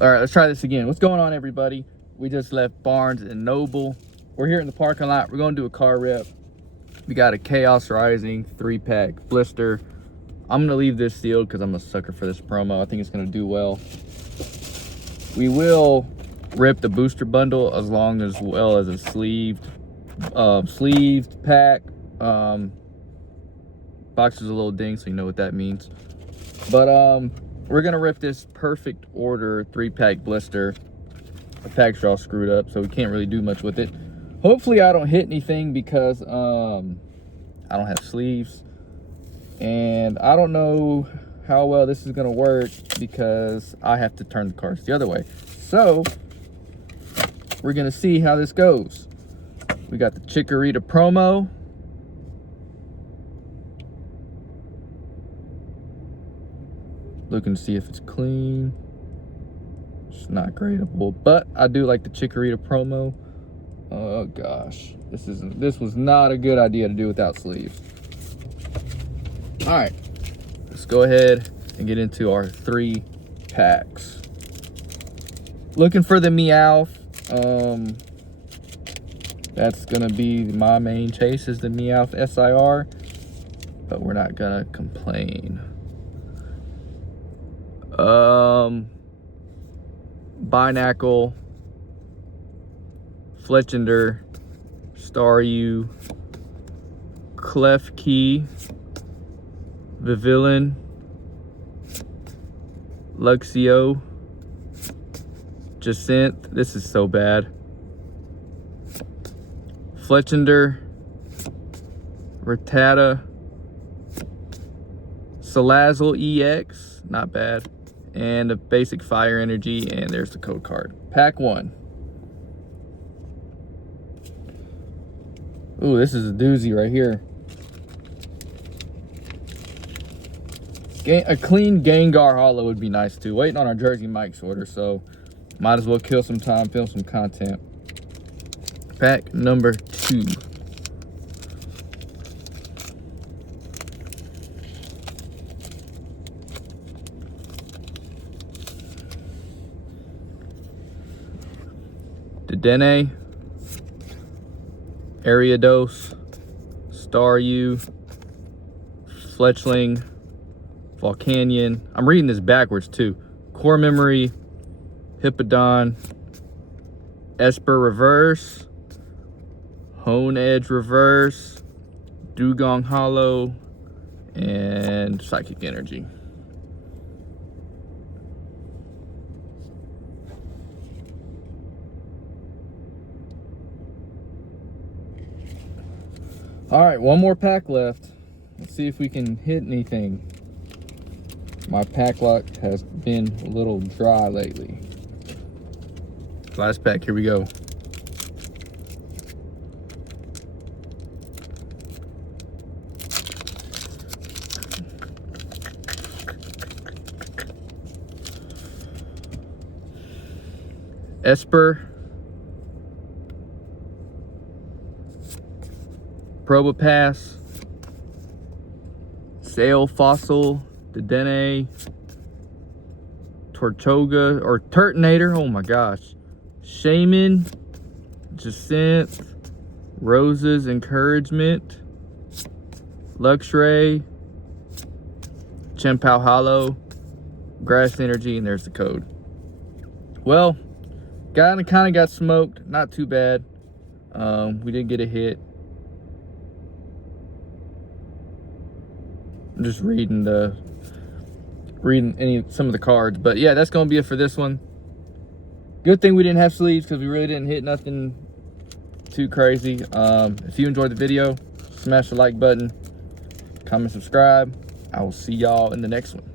All right, let's try this again. What's going on, everybody? We just left Barnes and Noble. We're here in the parking lot. We're gonna do a car rep. We got a Chaos Rising 3-pack blister. I'm gonna leave this sealed because I'm a sucker for this promo. I think it's gonna do well. We will rip the booster bundle as well as a sleeved pack. Box is a little ding, so you know what that means. But we're gonna rip this perfect order 3-pack blister. The packs are all screwed up, so we can't really do much with it. Hopefully I don't hit anything because I don't have sleeves, and I don't know how well this is gonna work because I have to turn the cards the other way. So we're gonna see how this goes. We got the Chikorita promo. Looking to see if it's clean. It's not gradable, but I do like the Chikorita promo. Oh gosh, this was not a good idea to do without sleeves. All right, let's go ahead and get into our 3 packs. Looking for the Meowth. That's gonna be my main chase, is the Meowth SIR, but we're not gonna complain. Binacle, Fletchender, Staryu, Klefki, Vivillon, Luxio, Jacinth. This is so bad. Fletchender, Rattata, Salazzle EX, not bad, and a basic fire energy, and there's the code card. Pack 1. Ooh, this is a doozy right here. A clean Gengar Hollow would be nice too. Waiting on our Jersey Mike's order, so might as well kill some time, film some content. Pack number 2. Dedenne, Ariados, Staryu, Fletchling, Volcanion. I'm reading this backwards too. Core Memory, Hippowdon, Esper Reverse, Hone Edge Reverse, Dugong Hollow, and Psychic Energy. All right, one more pack left. Let's see if we can hit anything. My pack luck has been a little dry lately. Last pack, here we go. Esper, Probopass, Sail Fossil, Dedenne, Tortuga, or Turtonator, oh my gosh, Shaman, Jacinth, Rose's Encouragement, Luxray, Chien-Pao Hollow, Grass Energy, and there's the code. Well, kind of got smoked, not too bad. We did get a hit. I'm just reading some of the cards, but yeah, that's gonna be it for this one. Good thing we didn't have sleeves because we really didn't hit nothing too crazy. If you enjoyed the video, smash the like button, comment, subscribe. I will see y'all in the next one.